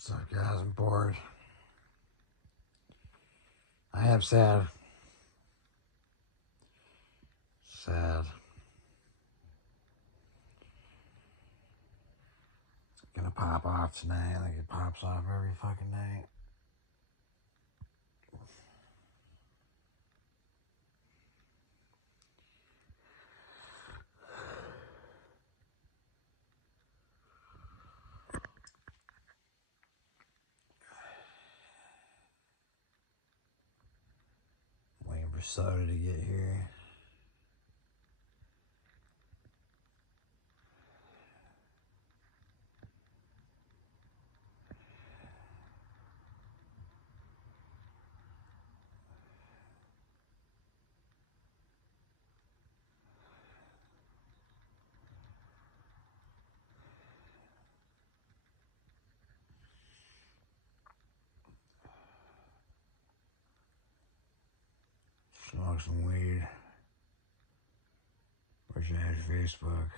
What's up, guys? I'm bored. I am sad. Sad. It's gonna pop off tonight like it pops off every fucking night. Waiting for Soda to get here. Smoke some weed. Wish I had Facebook.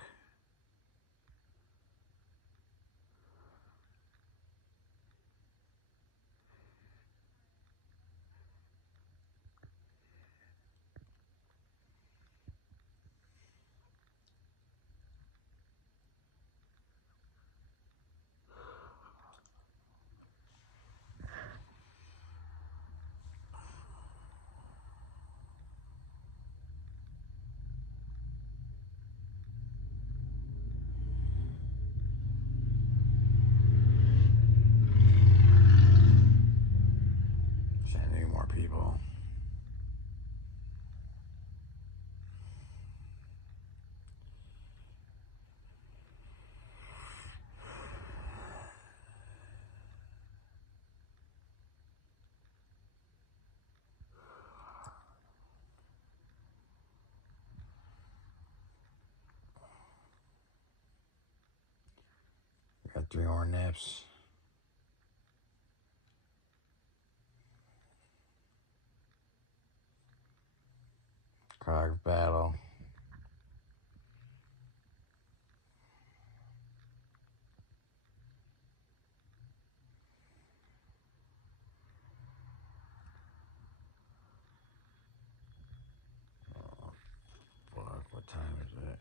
Wish I knew more people. Got 3 more nips. Cog battle. Oh, fuck, what time is it?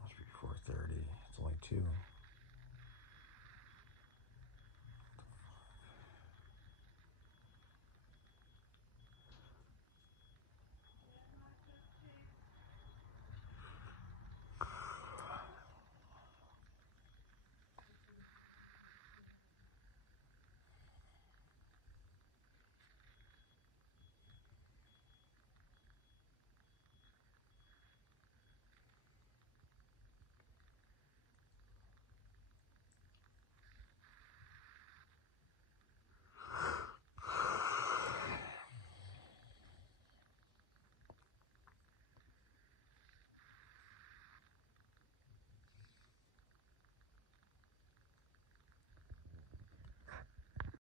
Must be 4:30. It's only 2.